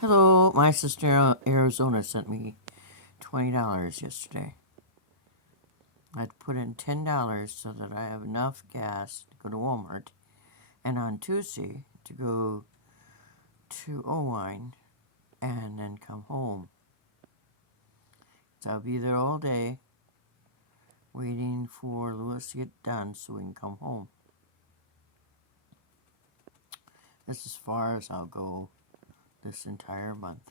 Hello, my sister in Arizona sent me $20 yesterday. I had put in $10 so that I have enough gas to go to Walmart, and on Tuesday to go to Owine and then come home. So I'll be there all day waiting for Lewis to get done so we can come home. That's as far as I'll go this entire month.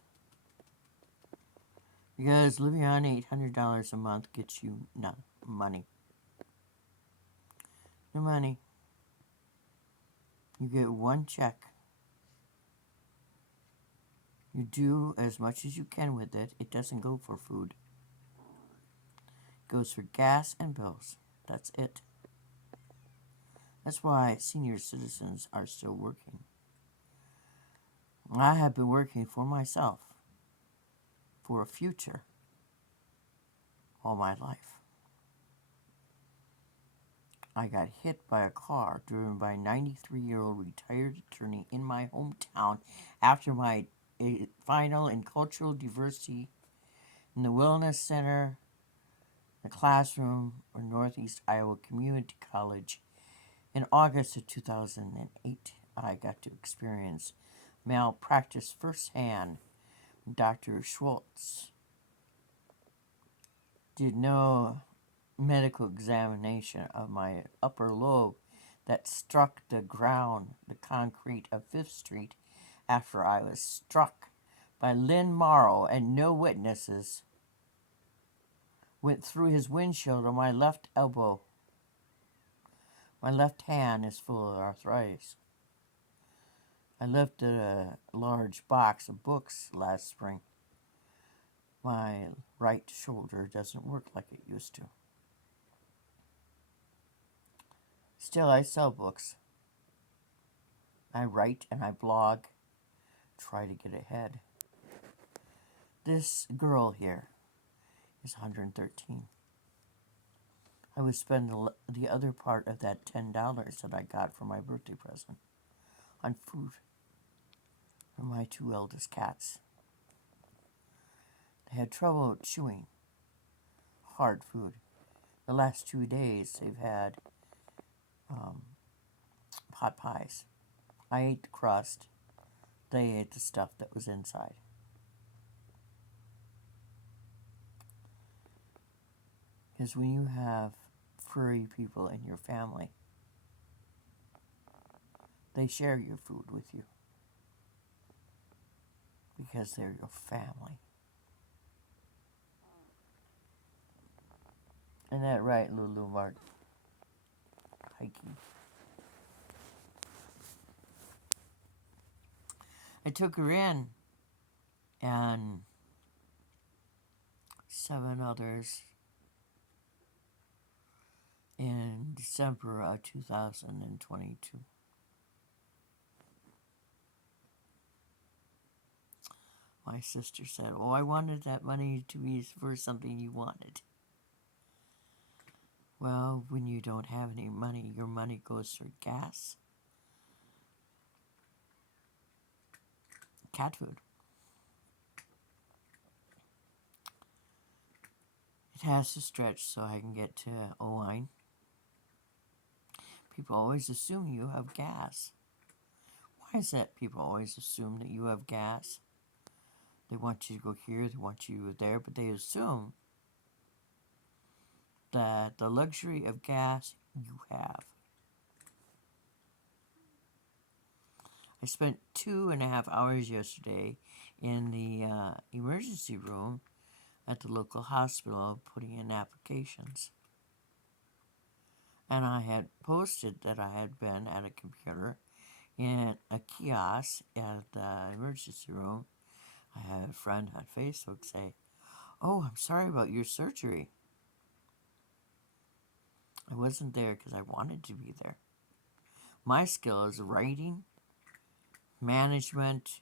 Because living on $800 a month gets you no money. No money. You get one check. You do as much as you can with it. It doesn't go for food. It goes for gas and bills. That's it. That's why senior citizens are still working. I have been working for myself, for a future, all my life. I got hit by a car driven by a 93-year-old retired attorney in my hometown after my final in cultural diversity in the Wellness Center, the classroom, or Northeast Iowa Community College. In August of 2008, I got to experience malpractice firsthand. Dr. Schwartz did no medical examination of my upper lobe that struck the ground, the concrete of Fifth Street, after I was struck by Lynn Morrow, and no witnesses went through his windshield on my left elbow. My left hand is full of arthritis. I lifted a large box of books last spring. My right shoulder doesn't work like it used to. Still, I sell books. I write and I blog, try to get ahead. This girl here is 113. I would spend the other part of that $10 that I got for my birthday present on food for my two eldest cats. They had trouble chewing hard food. The last 2 days they've had pot pies. I ate the crust. They ate the stuff that was inside. Because when you have furry people in your family, they share your food with you. Because they're your family. Isn't that right, Lulu Mart? Hiking. I took her in, and 7 others in December of 2022. My sister said, "Oh, I wanted that money to be for something you wanted." Well, when you don't have any money, your money goes for gas, cat food. It has to stretch so I can get to Owine. People always assume you have gas. Why is that people always assume that you have gas? They want you to go here, they want you there, but they assume that the luxury of gas you have. I spent 2.5 hours yesterday in the emergency room at the local hospital putting in applications. And I had posted that I had been at a computer in a kiosk at the emergency room. I had a friend on Facebook say, "Oh, I'm sorry about your surgery." I wasn't there because I wanted to be there. My skill is writing, management,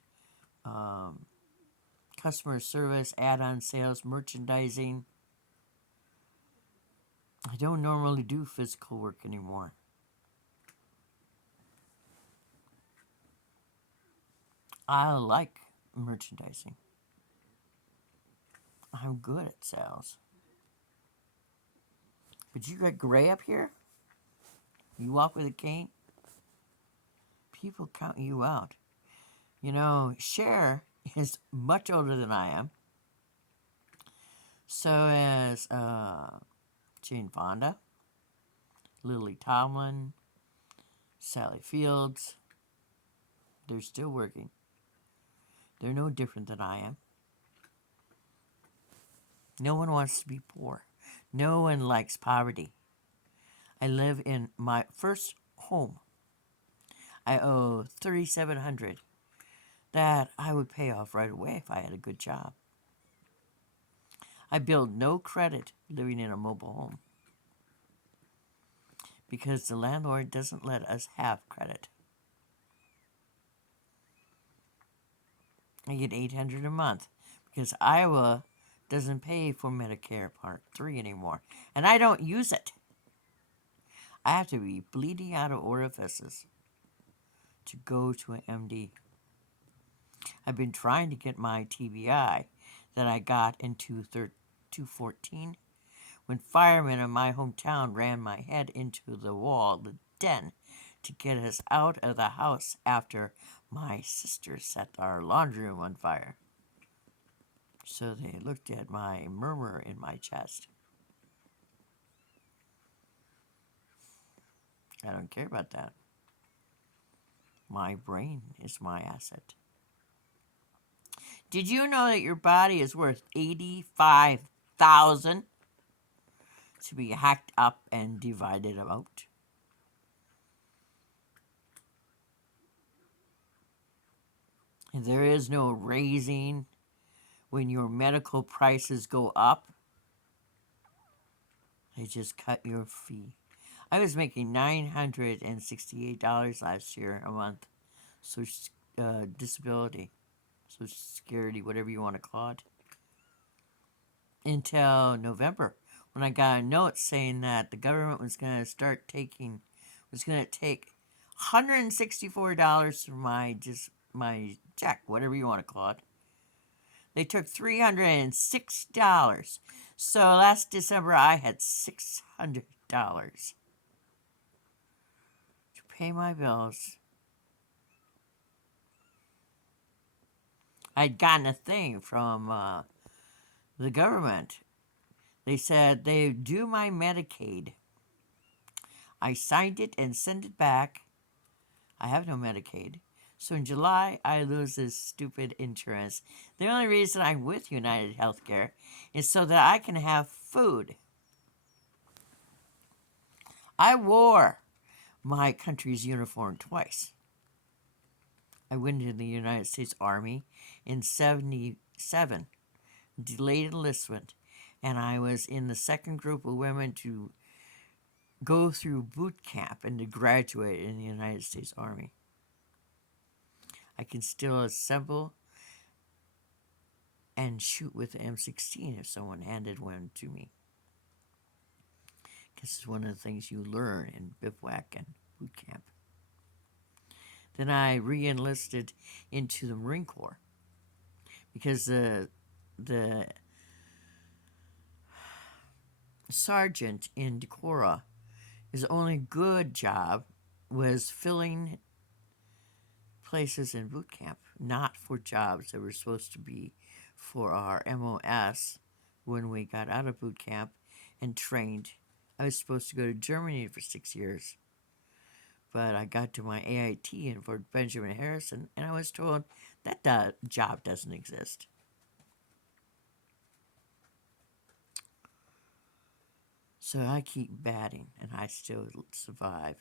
customer service, add-on sales, merchandising. I don't normally do physical work anymore. I like merchandising. I'm good at sales. But you got gray up here? You walk with a cane? People count you out. You know, Cher is much older than I am. So is Jane Fonda, Lily Tomlin, Sally Fields. They're still working. They're no different than I am. No one wants to be poor. No one likes poverty. I live in my first home. I owe $3,700 that I would pay off right away if I had a good job. I build no credit living in a mobile home because the landlord doesn't let us have credit. I get $800 a month because Iowa doesn't pay for Medicare Part 3 anymore, and I don't use it. I have to be bleeding out of orifices to go to an MD. I've been trying to get my TBI that I got in 2014 when firemen in my hometown ran my head into the wall, the den, to get us out of the house after my sister set our laundry room on fire. So they looked at my murmur in my chest. I don't care about that. My brain is my asset. Did you know that your body is worth $85,000 to be hacked up and divided out? And there is no raising when your medical prices go up. They just cut your fee. I was making $968 last year a month. So disability, Social Security, whatever you want to call it. Until November, when I got a note saying that the government was going to take $164 from my check, whatever you want to call it. They took $306. So last December I had $600 to pay my bills. I'd gotten a thing from the government. They said they'd do my Medicaid. I signed it and sent it back. I have no Medicaid. So in July, I lose this stupid insurance. The only reason I'm with United Healthcare is so that I can have food. I wore my country's uniform twice. I went into the United States Army in 1977, delayed enlistment, and I was in the second group of women to go through boot camp and to graduate in the United States Army. I can still assemble and shoot with the M16 if someone handed one to me. This is one of the things you learn in bivouac and boot camp. Then I re-enlisted into the Marine Corps because the sergeant in Decorah, his only good job was filling places in boot camp, not for jobs that were supposed to be for our MOS when we got out of boot camp and trained. I was supposed to go to Germany for 6 years, but I got to my AIT in Fort Benjamin Harrison, and I was told that job doesn't exist. So I keep batting, and I still survive.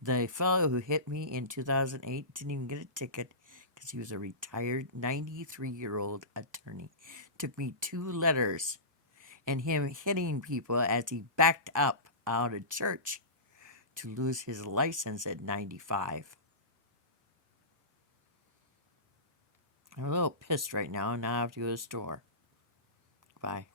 The fellow who hit me in 2008 didn't even get a ticket because he was a retired 93-year-old attorney. Took me 2 letters and him hitting people as he backed up out of church to lose his license at 95. I'm a little pissed right now, and now I have to go to the store. Bye.